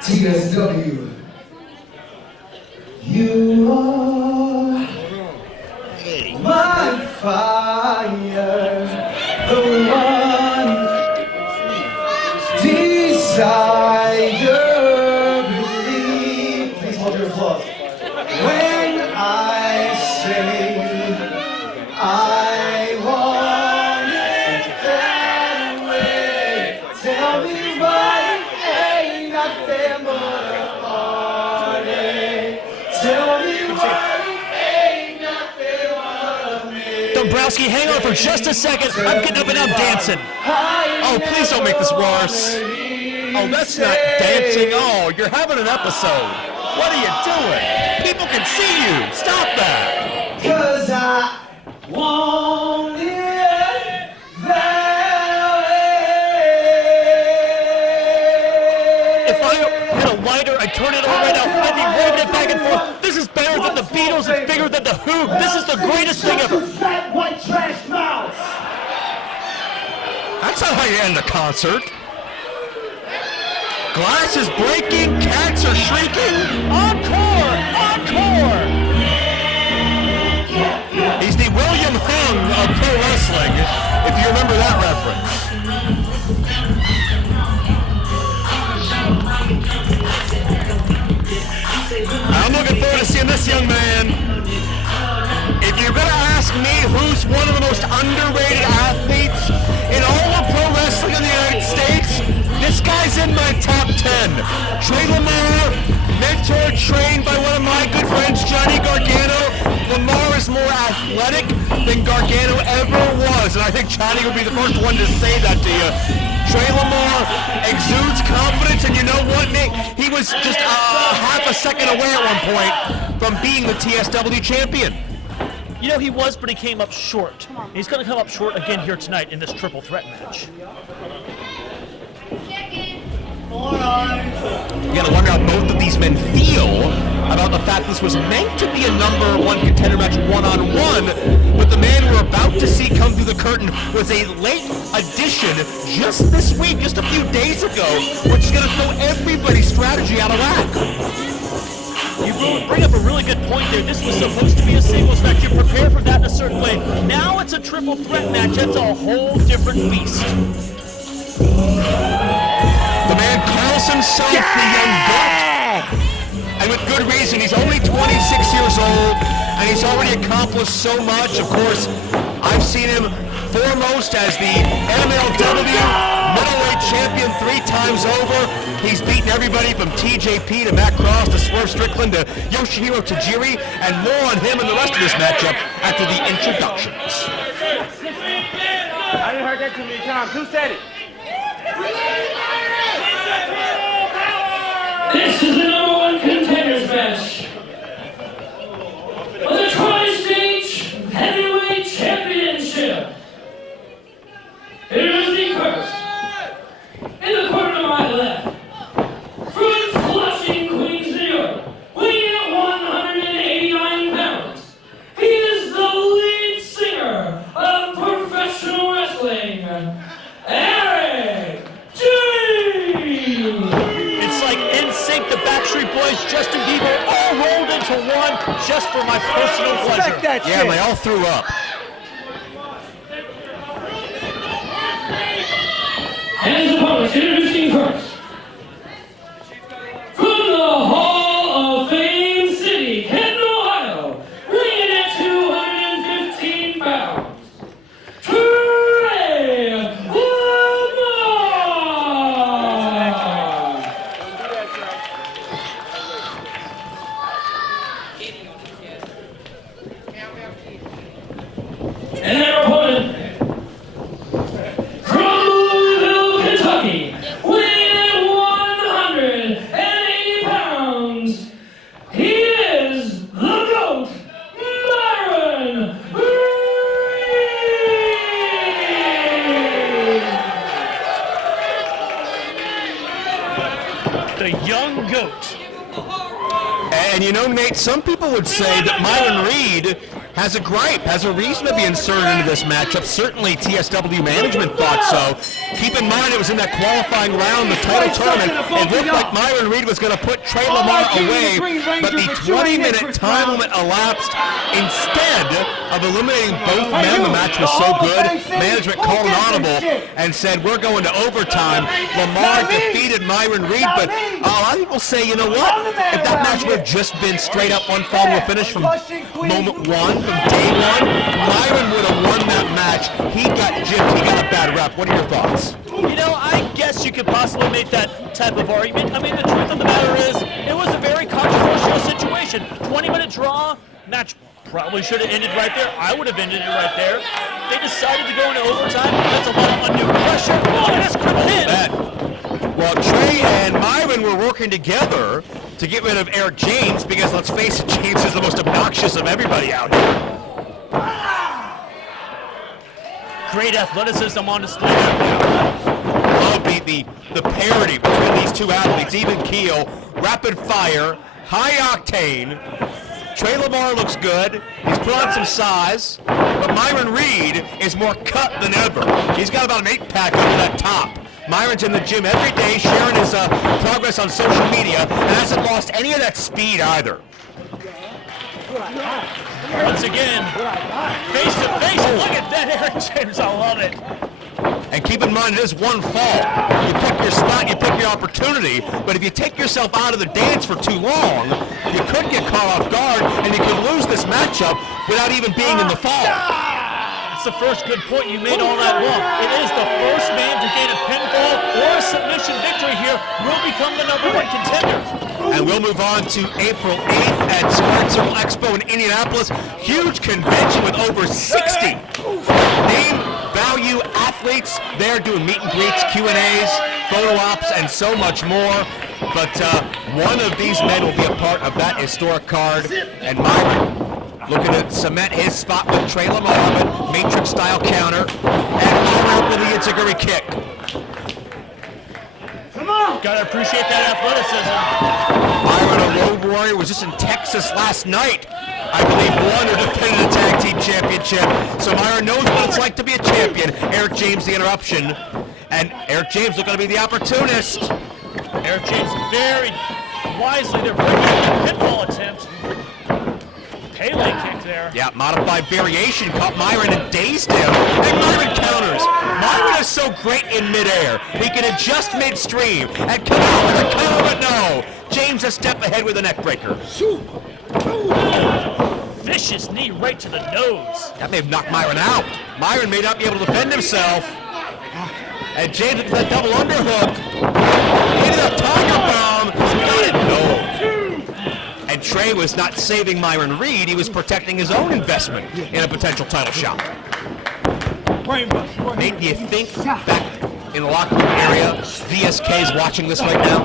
TSW. You are my fire, the one desire, believe. Please hold your applause. When I say I want it that way, tell me why ain't nothing but a heartache. Tell me why ain't nothing but me. Dombrowski, hang on for just a second. I'm getting up and I'm dancing. Oh, please don't make this worse. Oh, that's not dancing. Oh, you're having an episode. What are you doing? People can see you. Stop that. 'Cause I want it that way. If I had a lighter, I'd turn it on right now. I'd be waving it back and forth. This is better than the Beatles. It's bigger than the Who. This is the greatest thing ever. Fat white trash mouth. That's not how you end a concert. Glass is breaking, cats are shrieking. Encore! Encore! He's the William Hung of pro wrestling, if you remember that reference. I'm looking forward to seeing this young man. If you're going to ask me who's one of the most underrated athletes in all of pro wrestling in the United States, this guy's in my top 10. Tre Lamar, mentor, trained by one of my good friends, Johnny Gargano. Lamar is more athletic than Gargano ever was, and I think Johnny would be the first one to say that to you. Tre Lamar exudes confidence, and you know what, Nick? He was just half a second away at one point from being the TSW champion. You know, he was, but he came up short. He's going to come up short again here tonight in this triple threat match. You gotta wonder how both of these men feel about the fact this was meant to be a #1 contender match one-on-one, but the man we're about to see come through the curtain was a late addition just this week, just a few days ago, which is gonna throw everybody's strategy out of whack. You bring up a really good point there. This was supposed to be a singles match. You prepare for that in a certain way. Now it's a triple threat match. That's a whole different beast. The man calls himself the Young GOAT, and with good reason. He's only 26 years old, and he's already accomplished so much. Of course, I've seen him foremost as the MLW middleweight champion 3 times over. He's beaten everybody from TJP to Matt Cross to Swerve Strickland to Yoshihiro Tajiri, and more on him and the rest of this matchup after the introductions. I didn't heard that too many times. Who said it? This is the #1 contenders match for the Tri-State Heavyweight Championship. Here is the first. In the corner to my left, from Flushing, Queens, New York, weighing at 189 pounds, he is the lead singer of professional wrestling, Eric G. It's like NSYNC, the Backstreet Boys, Justin Bieber, all rolled into one just for my personal pleasure. Yeah, and they all threw up. And his opponents introducing first. From the Hall of Fame City, Canton, Ohio, weighing at 215 pounds, Tre Lamar. And their opponent, from Louisville, Kentucky, weighing at 180 pounds, he is the GOAT, Myron Reed. The Young GOAT. And you know, Nate, some people would say that Myron Reed has a gripe, has a reason to be inserted into this matchup. Certainly TSW management thought so. Keep in mind it was in that qualifying round, the title tournament. It looked like Myron Reed was going to put Tre Lamar away, but the 20-minute time limit elapsed. Instead of eliminating both men, the match was so good, management called an audible and said, we're going to overtime. Lamar defeated Myron Reed, but a lot of people say, you know what? If that match would have just been straight up one fall to a finish from moment one, from day one, Myron would have won that match. He got gypped, he got a bad rep. What are your thoughts? You know, I guess you could possibly make that type of argument. I mean, the truth of the matter is, it was a very controversial situation. 20-minute draw, match probably should have ended right there. I would have ended it right there. They decided to go into overtime. That's a lot of undue pressure. Look at this quick pin. Well, Tre and Myron were working together to get rid of Eric James because, let's face it, James is the most obnoxious of everybody out here. Great athleticism on display. Love the parity between these two athletes, even keel, rapid fire, high octane. Tre Lamar looks good. He's put on some size, but Myron Reed is more cut than ever. He's got about an 8-pack under that top. Myron's in the gym every day, sharing his progress on social media, and hasn't lost any of that speed either. Once again, face to face. Look at that, Eric James. I love it. And keep in mind, it is one fall. You pick your spot, you pick your opportunity, but if you take yourself out of the dance for too long, you could get caught off guard, and you could lose this matchup without even being in the fall. That's the first good point you made all night long. It is the first man to gain a pinfall or a submission victory here will become the #1 contender. And we'll move on to April 8th at Squared Circle Expo in Indianapolis. Huge convention with over 60 name value athletes there doing meet and greets, Q&As, photo ops, and so much more. But one of these men will be a part of that historic card, and Myron looking to cement his spot with Tre Lamar, but Matrix-style counter, and Myron with the enziguri kick. Gotta appreciate that athleticism. Myron, a road warrior, was just in Texas last night. I believe won or defended a tag team championship. So Myron knows what it's like to be a champion. Eric James, the interruption. And Eric James looking to be the opportunist. Eric James very wisely, they're bringing up the pinfall attempt. Pele kick there. Yeah, modified variation caught Myron and dazed him. And Myron counters. Myron is so great in midair. He can adjust midstream and come out with a counter, but no. James a step ahead with a neck breaker. Vicious knee right to the nose. That may have knocked Myron out. Myron may not be able to defend himself. And James with that double underhook. Into the tiger bomb. Got it, no. And Tre was not saving Myron Reed, he was protecting his own investment in a potential title shot. Nate, do you think back in the locker room area, VSK is watching this right now?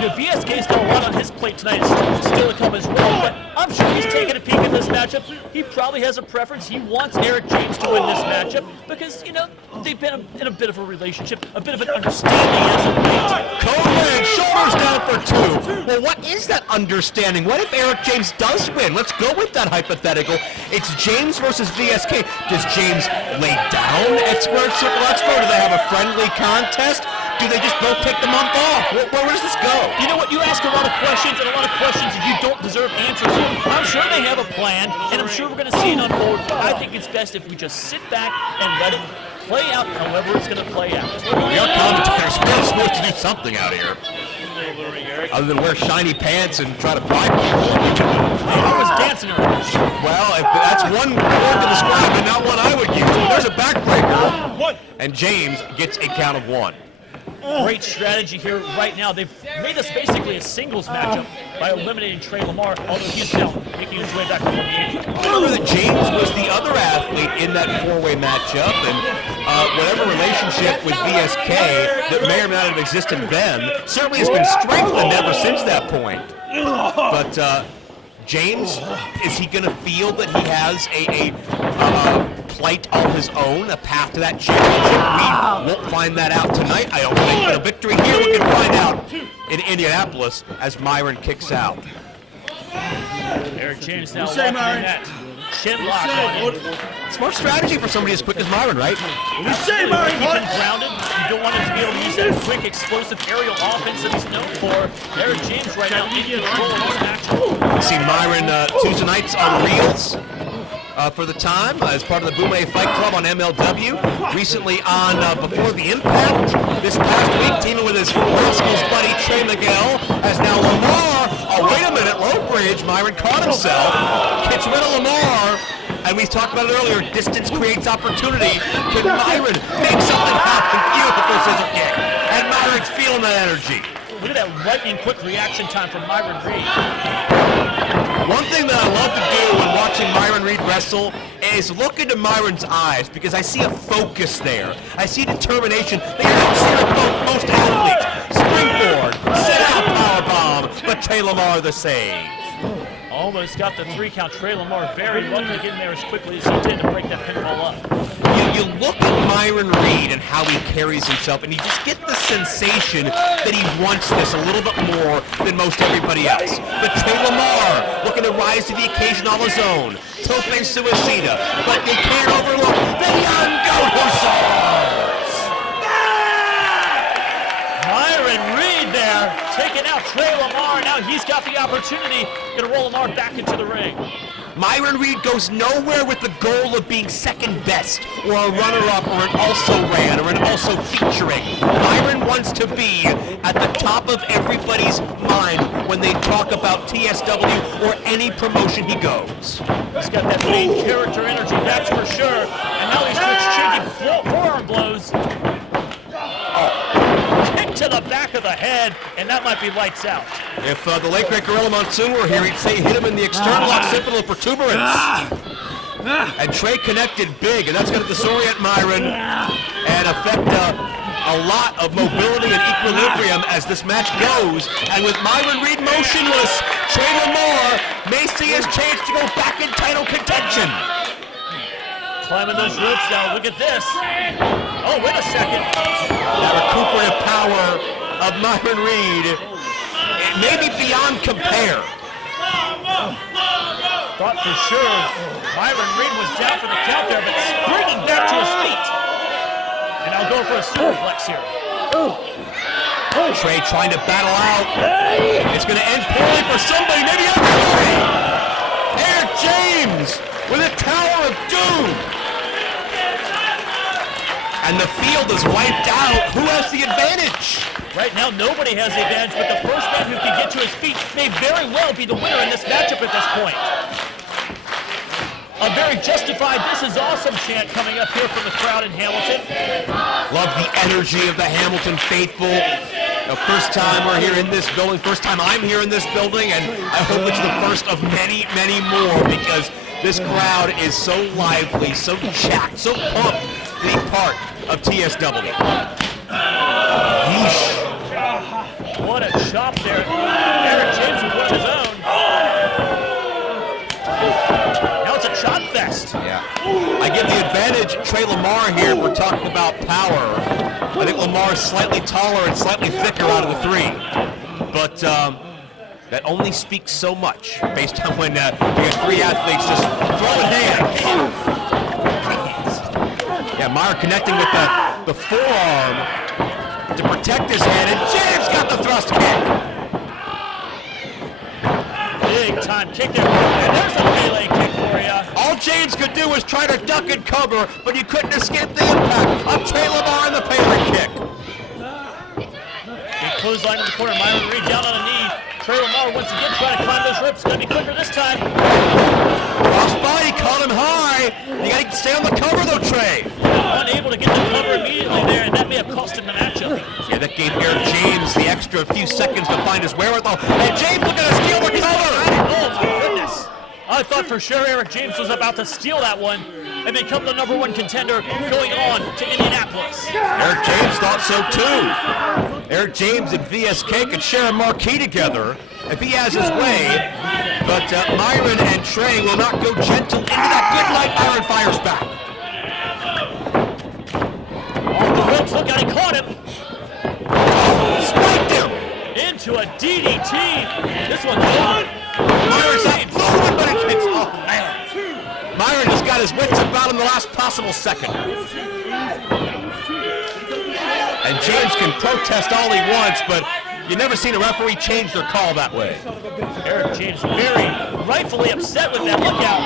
You know, VSK's got a lot on his plate tonight. It's still to come as well, but I'm sure he's taking a peek at this matchup. He probably has a preference. He wants Eric James to win this matchup because, you know, they've been in a bit of a relationship, a bit of an understanding as of late. Code leg, shoulders down for 2. Well, what is that understanding? What if Eric James does win? Let's go with that hypothetical. It's James versus VSK. Does James lay down at Squared Circle Expo? Do they have a friendly contest? Do they just both take the month off? Where does this go? You know what? You ask a lot of questions, and a lot of questions that you don't deserve answers to. I'm sure they have a plan, and I'm sure we're going to see it unfold. I think it's best if we just sit back and let it play out however it's going to play out. We are commentators. We're supposed to do something out here. Other than wear shiny pants and try to bribe people. I was dancing around. Well, if that's one word to describe it, not one I would use. There's a backbreaker. And James gets a count of 1. Great strategy here right now. They've made this basically a singles matchup by eliminating Tre Lamar, although he's now making his way back to the game. Remember that James was the other athlete in that 4-way matchup, and whatever relationship with VSK that may or may not have existed then certainly has been strengthened ever since that point. But James, is he going to feel that he has a plight all his own, a path to that championship? We won't find that out tonight, I don't think, but a victory here we can find out in Indianapolis as Myron kicks out. Eric James now walking in that. chin lock on you. Smart strategy for somebody as quick as Myron, right? You say, Myron, keep him grounded. You don't want him to be able to use that quick, explosive aerial offense that he's known for. Eric James right now in control of this match. You see Myron Tuesday nights on Reels for the time as part of the Boom A Fight Club on MLW. Recently on Before the Impact. This past week, teaming with his Rascals buddy Tre Miguel, as now Lamar. Oh, wait a minute, low bridge. Myron caught himself. Gets rid of Lamar. And we talked about it earlier, distance creates opportunity. Could Myron make something happen? Beautiful scissor kick. And Myron's feeling that energy. Look at that lightning quick reaction time from Myron Reed. One thing that I love to do when watching Myron Reed wrestle is look into Myron's eyes, because I see a focus there. I see determination that you don't see with most athletes. Springboard, sit out powerbomb, but Tre Lamar the save. Almost got the 3 count. Tre Lamar very lucky to get in there as quickly as he did to break that pinfall up. You look at Myron Reed and how he carries himself, and you just get the sensation that he wants this a little bit more than most everybody else. But Tre Lamar looking to rise to the occasion on his own. Tope suicida, but you can't overlook the Young GOAT Hussars! Myron Reed there, taking out Tre Lamar. Now he's got the opportunity. Gonna roll Lamar back into the ring. Myron Reed goes nowhere with the goal of being second best, or a runner-up, or an also-ran, or an also-featuring. Myron wants to be at the top of everybody's mind when they talk about TSW or any promotion he goes. He's got that main character energy, that's for sure. And now he's exchanging forearm blows. Kick to the back of the head, and that might be lights out. If the late great Gorilla Monsoon were here, he'd say hit him in the external occipital protuberance. And Tre connected big, and that's going to disorient Myron and affect a lot of mobility and equilibrium as this match goes. And with Myron Reed motionless, Tre Lamar may see his chance to go back in title contention. Climbing those ropes now, look at this. Oh, wait a second. That recuperative power of Myron Reed, it may be beyond compare. Thought for sure Myron Reed was down for the count there, but springing back to his feet. And I'll go for a superflex here. Tre trying to battle out. It's going to end poorly for somebody, maybe everybody. Eric James with a Tower of Doom. And the field is wiped out. Who has the advantage? Right now, nobody has the advantage, but the first man who can get to his feet may very well be the winner in this matchup at this point. A very justified "this is awesome" chant coming up here from the crowd in Hamilton. Love the energy of the Hamilton faithful. The first time we're here in this building, first time I'm here in this building, and I hope it's the first of many, many more, because this crowd is so lively, so jacked, so pumped to be part of TSW. Yeesh. What a chop there. Eric James with one of his own. Now it's a chop fest. Yeah. I give the advantage Tre Lamar here. We're talking about power. I think Lamar's slightly taller and slightly thicker out of the three. But that only speaks so much based on when you have three athletes just throwing hands. Yeah, Myron connecting with the forearm to protect his head, and James got the thrust kick. Big time kick there, and there's a melee kick for you. All James could do was try to duck and cover, but he couldn't escape the impact of Tre Lamar and the Payment kick. Big clothesline in the corner, Myron Reed down on a knee. Tre Lamar once again trying to climb those ropes. Gonna be quicker this time. Crossbody caught him high. You gotta stay on the cover though, Tre. Unable to get the cover immediately there, and that may have cost him the matchup. Yeah, that gave Eric James the extra few seconds to find his wherewithal. And James looking to steal the cover. Oh my goodness. I thought for sure Eric James was about to steal that one and become the #1 contender going on to Indianapolis. Eric James thought so too. Eric James and VSK could share a marquee together if he has his way, but Myron and Tre will not go gentle into that good night. Myron fires back. On the ropes, look out, he caught him. Spiked him. Into a DDT. This one's on. Myron's not moving, but it hits. Oh man. Myron has got his wits about him the last possible second. And James can protest all he wants, but you've never seen a referee change their call that way. Eric James very rightfully upset with that. Look out.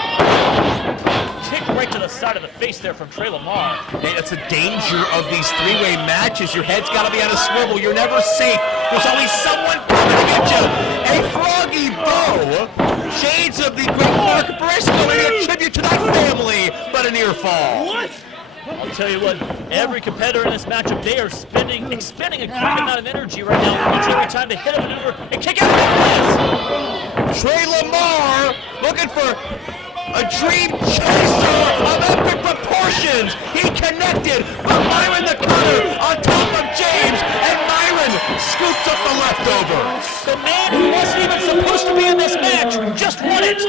Kick right to the side of the face there from Tre Lamar. Hey, that's the danger of these three-way matches. Your head's got to be on a swivel. You're never safe. There's always someone coming to get you. A froggy bow. Shades of the great Mark Briscoe. And a tribute to that family, but a near fall. What? I'll tell you what, every competitor in this matchup, they are expending a quick amount of energy right now, each and every time they hit a maneuver and kick out of the Tre Lamar looking for a dream chaser of epic proportions. He connected, but Myron the cutter on top of James, and Myron scoops up the leftover. The man who wasn't even supposed to be in this match just won it.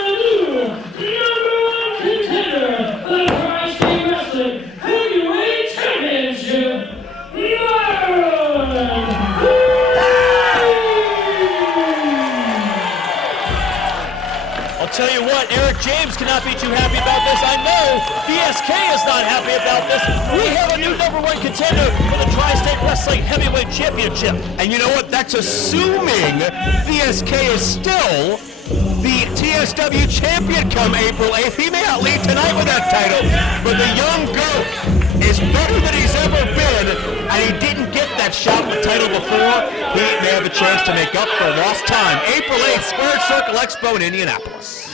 Contender for the Tri-State Wrestling Heavyweight Championship, Myron I'll tell you what, Eric James cannot be too happy about this. I know VSK is not happy about this. We have a new #1 contender for the Tri-State Wrestling Heavyweight Championship. And you know what? That's assuming VSK is still the TSW champion come April 8th. He may not leave tonight with that title, but the Young GOAT is better than he's ever been, and he didn't get that shot at the title before. He may have a chance to make up for lost time. April 8th, Squared Circle Expo in Indianapolis.